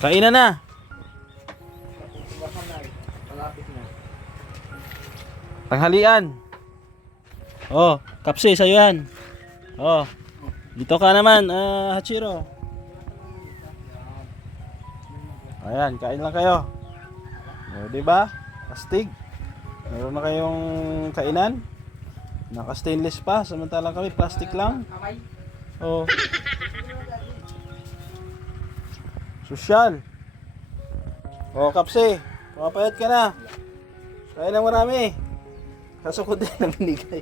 Kainan na. Tanghalian. Oh, Kapsi, sa'yo yan. Oh, dito ka naman, Hachiro. Ayan, kain lang kayo. O, diba? Astig. Meron na kayong kainan. Naka-stainless pa, samantalang kami plastic lang. Oh. Sosyal. Oh, Kapsi, pumapayat ka na. Kain lang marami. Kaso ko din ang binigay.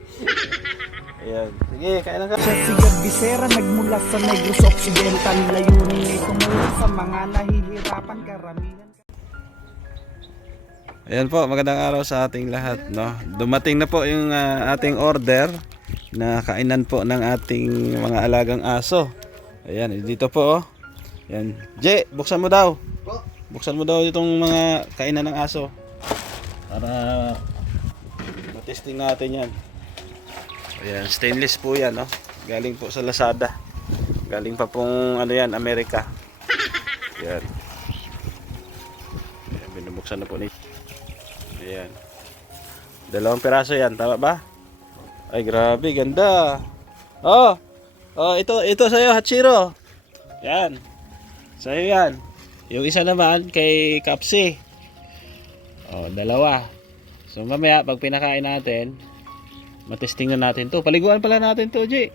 Ayan. Sige, kain lang ka. Siya si Gabisera nagmula sa Negros Occidental. Layunin ay tumulong sa mga nahihirapan karamihan. Ayan po, magandang araw sa ating lahat, no. Dumating na po yung ating order na kainan po ng ating mga alagang aso. Ayan, dito po, oh. Ayan. Jay, buksan mo daw. Buksan mo daw itong mga kainan ng aso. Para matesting natin yan. Ayan, stainless po yan, no. Galing po sa Lazada. Galing pa pong ano yan, Amerika. Ayan. Ayan, binubuksan na po ni. Ayan. 2 piraso yan, tama ba? Ay, grabe, ganda. Oh, ito sa'yo, Hachiro. Yan. Sa'yo yan. Yung isa naman kay Kapsi. Oh, 2. So mamaya pag pinakain natin, matesting na natin to. Paliguan pala natin to, G.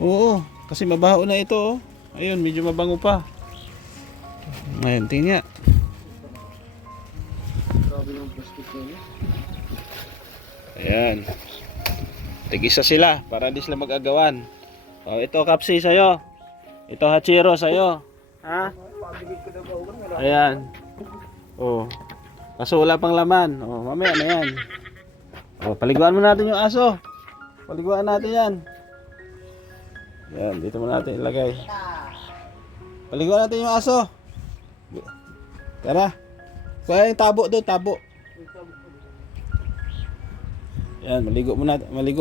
Oo, kasi mabaho na ito, oh. Ayun, medyo mabango pa. Ngayon, tingnan. Ayan. Tig-isa sila para di sila mag-agawan. Oh, ito Kapsi sa'yo. Ito Hachiro sa'yo. Ha? Ayan. Oh. Kaso wala pang laman. Oh, mamaya na yan. Oh, paliguan mo natin yung aso. Paliguan natin yan. Yan, dito mo natin ilagay. Paliguan natin yung aso. Tara. Kuha yung tabo doon, tabo. Yan, maligo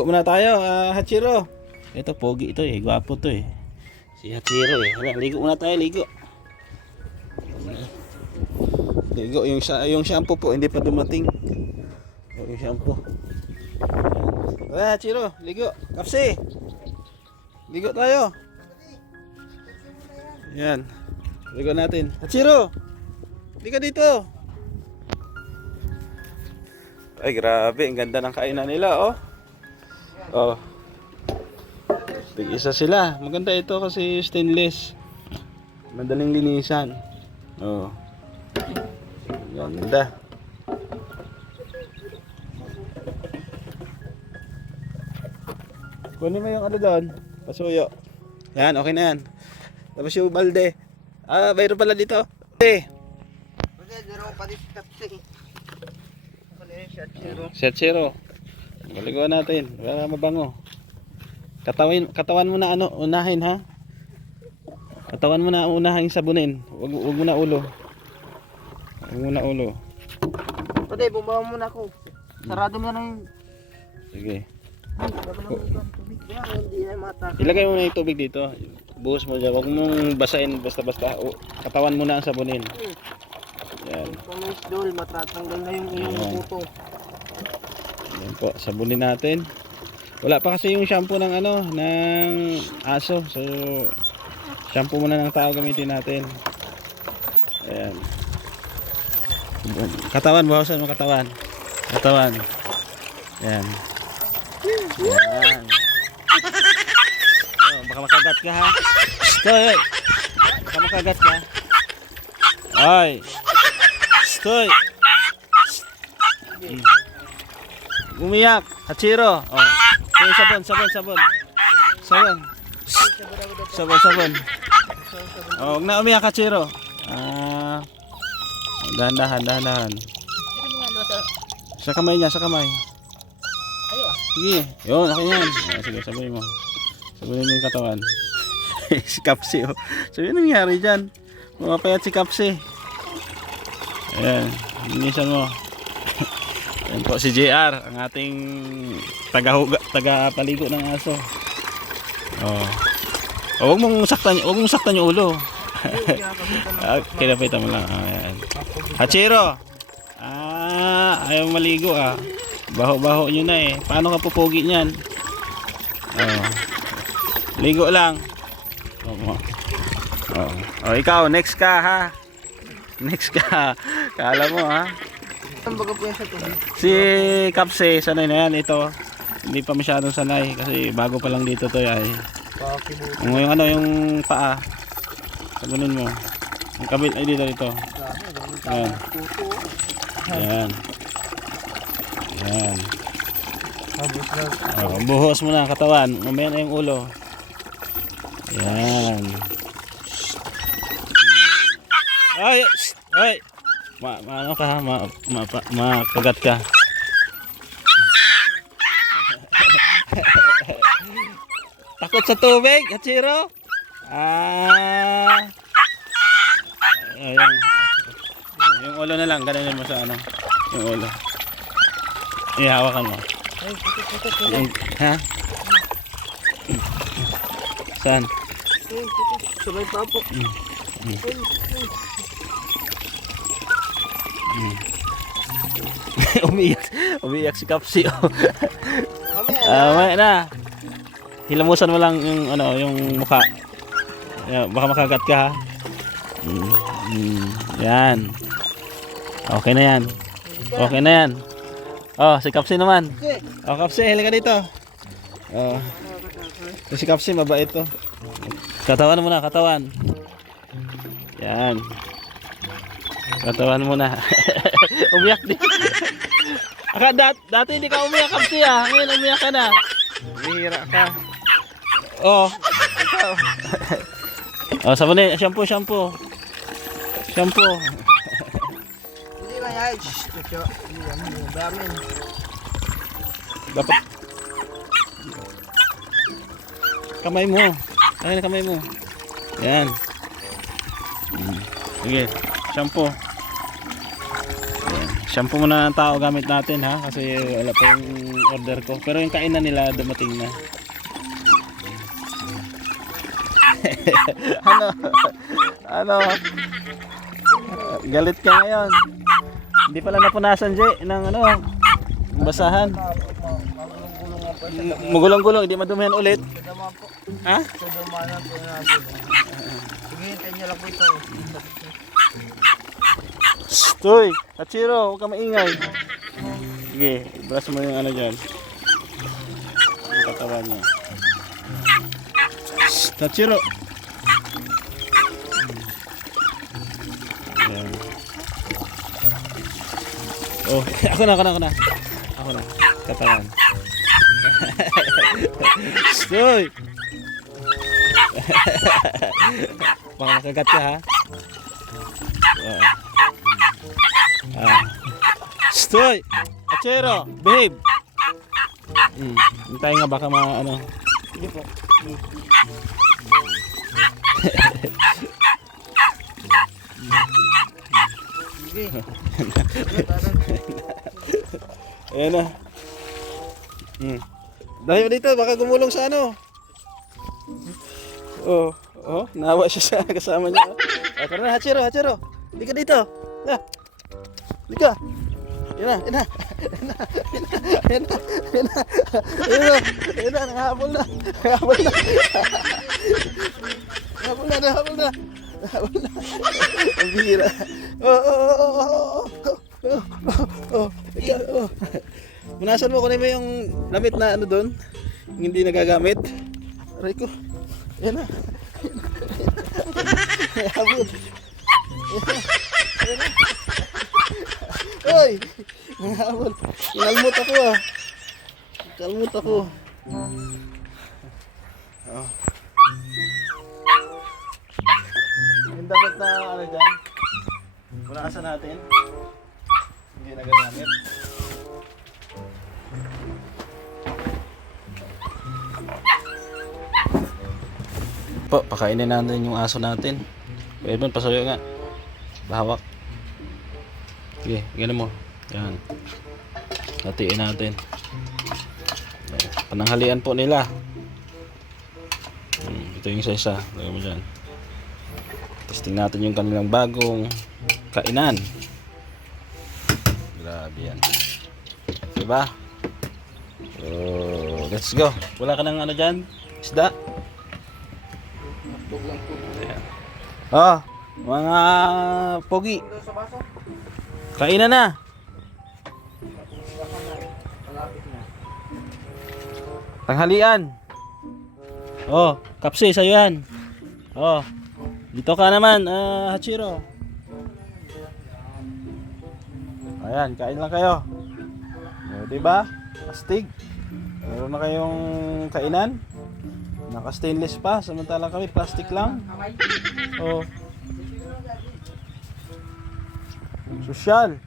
muna tayo, Hachiro. Ito pogi ito eh, gwapo to eh. Si Hachiro eh. Hala, ligo muna tayo, ligo. Ligo yung shampoo po, hindi pa dumating. Yung shampoo. Hala, Hachiro, ligo. Kapsi. Ligo tayo. Yan. Ligo natin. Hachiro. Ligo dito. Ay, grabe, ang ganda ng kainan nila, oh. Oh. Tig-isa sila. Maganda ito kasi stainless. Madaling linisan. Oh. Ganda. Kunin mo yung ano doon, pasuyo. Yan, okay na yan. Tapos yung balde. Mayroon pala dito. Si Hachiro. Paliguan natin para mabango. Katawan mo na ano, unahin ha. Katawan mo na unahin sabunin. Wag mo na ulo. Wag mo na ulo. Pwede, bumawa muna ako. Sarado mo na yung... Sige. Ilagay mo na yung tubig dito. Buhos mo dyan. Wag mong basahin basta-basta. Katawan mo na ang sabunin. Yan. Dol, matatanggal na yung iyong puto. Yan po, sabunin natin. Wala pa kasi yung shampoo ng ano, ng aso. So, shampoo muna ng tao gamitin natin. Ayan. Katawan, bawasan mo katawan. Katawan. Ayan. Ayan. Oh, baka makagat ka ha. Stoy! Baka makagat ka. Ay! Stoy! Umiyak! Hachiro! Oh. Okay, sabon. Oh, huwag na umiyak, Hachiro. Dahan-dahan. Sa kamay niya, sa kamay. Sige, yun, akin yan. Sige, sabunin mo. Sabunin mo yung katawan. Si Kapsi, oh. So, yun nangyari dyan. Mapapayat si Kapsi. Ayan, linisan mo. Ayan po si JR, ang ating tagapaligo ng aso. Oh. Oh, huwag mong saktan yung ulo. Kinapitan mo lang. Ayan. Hachiro! Ayaw maligo Baho-baho nyo na eh. Paano ka pupugi niyan? Ligo lang. Ikaw, next ka ha. Next ka. Kala mo ha. Si Kapse, sanay na yan. Ito, hindi pa masyadong sanay kasi bago pa lang dito to ay. Yung yung paa. Sabunin mo. Ang kabit ay dito. Ayan. Ayan. Ayan. Buhos mo na ang katawan. Mamaya na yung ulo. Ayan. Ay! Ay! Ano ka? Makagat ka. Takot sa tubig, Hachiro? Ayan. Yung ulo na lang, gano'n mo sa ano. Yung ulo. Ihawakan mo. Ha? Saan? Sabay pa po. Umiyak si Kapsi. Mamaya na. Hilamusan mo lang yung yung mukha. Baka makagat ka ha. Yan. Okay na yan. Okay na yan. Si Kapsi naman. Kapsi, halika dito. Si Kapsi, mabait to. Katawan mo na, katawan. Yan. Katawan mo na. Umiyak din. Dati hindi ka umiyak, Kapsi Ngayon umiyak ka na. Bihira ka. Ikaw. Sabon eh, shampoo. Shampoo. Hindi ba yan? Dapat kamay mo. Ay, kamay mo. Yan. Sige, shampoo. Shampoo muna ng tao gamit natin ha kasi wala pa yung order ko. Pero yung kainan nila dumating na. Ano? Galit ka ngayon. Hindi pala napunasan, Jay, ng basahan. Magulong-gulong, hindi madumihan ulit. Ha? Sige, hintayin niyo lang po ito. Stoy! Hachiro, huwag ka maingay. Sige, brush mo yung dyan. Yung katawan niya. Hachiro! Ayan. Ako na. Katawan. Stoy! Baka makagat ka ha. Stoy! Hachiro! Behave! Hintay nga baka Hindi po. Sige. Ayan na. Dahil dito, baka gumulong sa nawa siya sa kasama niya. Tara na, Hachiro. Hindi ka dito. Hindi ka. Yan na. Nakahabol na. Ang bihira. Munasan mo kunin mo yung damit na doon. Yung hindi nagagamit. Aray ko. Yan na. Habol. Oy! Habol. Kinalmot ako. Yung damit na dyan. Punasan natin. Hindi nagagamit. Pakainin natin yung aso natin. Edmond, pasuyo nga. Bahawak. Sige, gano'n mo. Yan. Hatiin natin. Pananghalian po nila. Ito yung isa-isa. Lagyan mo dyan. Testing natin yung kanilang bagong kainan. Grabe yan. Diba? So, let's go. Wala ka ng ano dyan? Isda? Ayan. Oh, mga pogi. Kainan na. Tanghalian. Oh, Kapsi, sa'yo yan. Oh, dito ka naman, Hachiro. Ayan, kain lang kayo. O, diba? Astig. Meron na kayong kainan. Naka-stainless pa, samantalang kami plastic lang. Oh. Sosyal.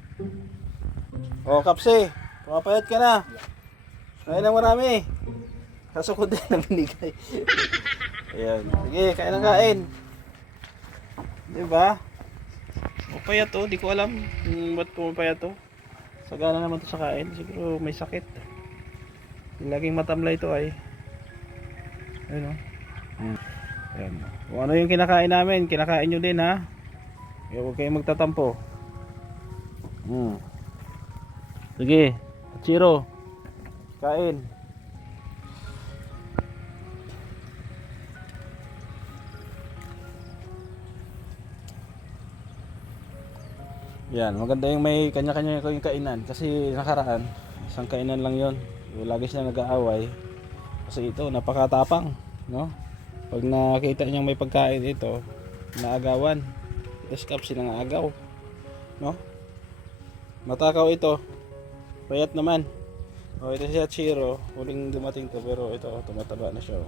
Oh, Kapsi, pumapayat ka na. Kain na marami. Kaso ko din lang binigay. Ayan. Sige, kain na kain. Diba? Pumapayat to, di ko alam ba't pumapayat to. Sagana naman to sa kain. Siguro may sakit. Laging matamlay to ay. Ayun o. Ayan. Kung ano yung kinakain namin, kinakain nyo din ha. Huwag kayong magtatampo. Sige, Chiro. Kain. Yan, maganda yung may kanya-kanya yung kainan. Kasi nakaraan, isang kainan lang yon. Lagi sila nag-aaway. Kasi ito, napakatapang, no? Pag nakita niyang may pagkain ito, naagawan. Ito si Kapsi nang agaw, no? Matakaw ito. Payat naman. O, ito si Hachiro. Huling dumating to, pero ito, tumataba na siya.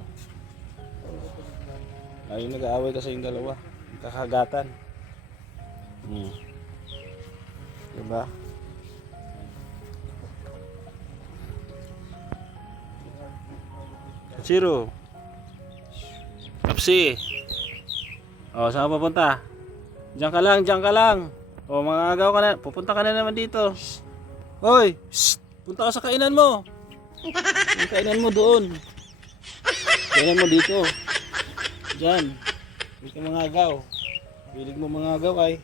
Lagi nag-aaway kasi yung dalawa. Kakagatan. Diba? Hachiro. Kapsi. O, saan ka papunta? Diyan ka lang, diyan ka lang. O, mga agaw ka na. Pupunta ka na naman dito. Hoy! Shh! Punta ka sa kainan mo. Yung kainan mo doon. Kainan mo dito. Diyan. Hindi ka mga agaw. Pilig mo mga agaw ay.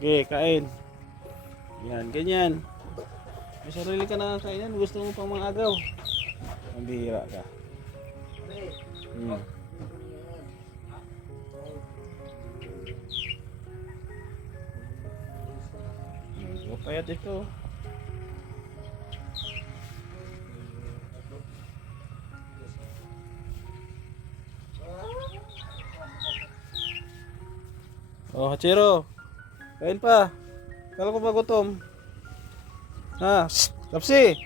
Okay, kain. Yan, ganyan. May sarili ka na kainan. Gusto mo pang mga agaw. Ang bihira ka. Payat ito. Oh, Hachiro. Kain pa. Kala ko ba gutom? Ha? Kapsi.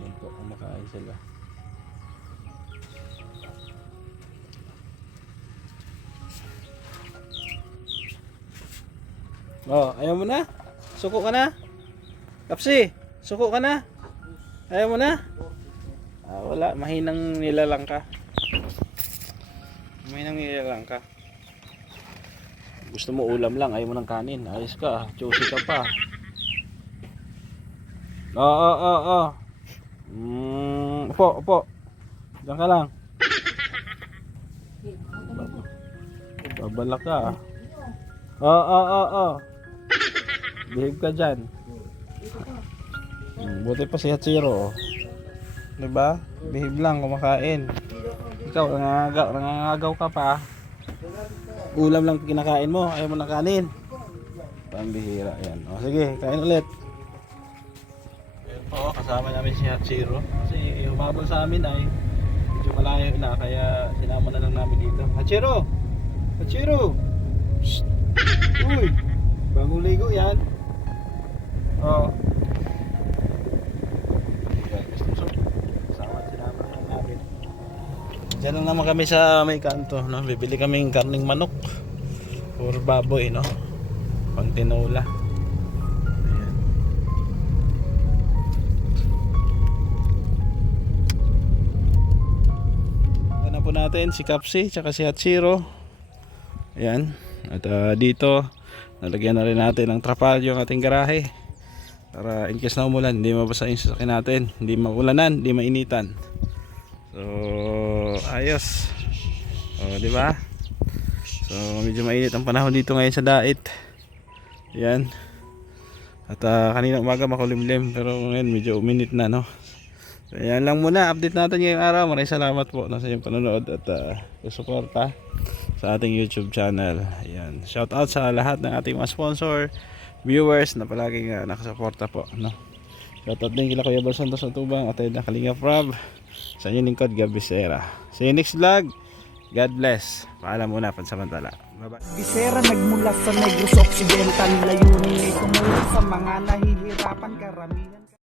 Yan po, kumakain sila. Oh, ayaw mo na? Suko ka na? Kapsi, suko ka na? Ayaw mo na? Wala, mahinang nilalang ka. Mahinang nilalang ka. Gusto mo ulam lang, ayaw mo ng kanin. Ayos ka, choosy ka pa. Oo. Upo. Diyan ka lang. Babalak ka. Oo. Behave ka dyan. Buti pa si Hachiro. Diba? Behave lang, kumakain. Ikaw, nangangagaw ka pa. Ulam lang kinakain mo, ayaw mo ng kanin. Pambihira yan. O sige, kain ulit. Ayan po, kasama namin si Hachiro. Kasi humabol sa amin ay medyo malayo na, kaya sinama na lang namin dito. Hachiro! Shhh! Uy! Bagong ligo yan. Oh. Diyan lang naman kami sa may kanto, no? Bibili kaming karning manok or baboy, no? Pang tinola. Ayan. Ito na po natin si Kapsi tsaka si Hachiro. Ayan. At dito nalagyan na rin natin ng trapalyo ang ating garahe. Para in case na umulan, hindi mabasa yung sasakyan natin, hindi maulanan, hindi mainitan. So, ayos. O, di ba? So, medyo mainit ang panahon dito ngayon sa Dait. Yan. At kanina umaga makulimlim, pero ngayon medyo uminit na, no? So, yan lang muna, update natin ngayong araw. Maraming salamat po sa inyong panonood at susuporta sa ating YouTube channel. Ayan. Shout out sa lahat ng ating mga sponsor, viewers na palaging nakasuporta po, no? Shout out din kila Kuya Bal Santos sa Tubang at na Kalinga Prab. Sa inyong lingkod, Gab Bisera. See you next vlog. God bless. Paalam muna pansamantala. Bye-bye. Bisera nagmula sa Negros Occidental, layunin ay tumulong sa mga nahihirapan karamihan.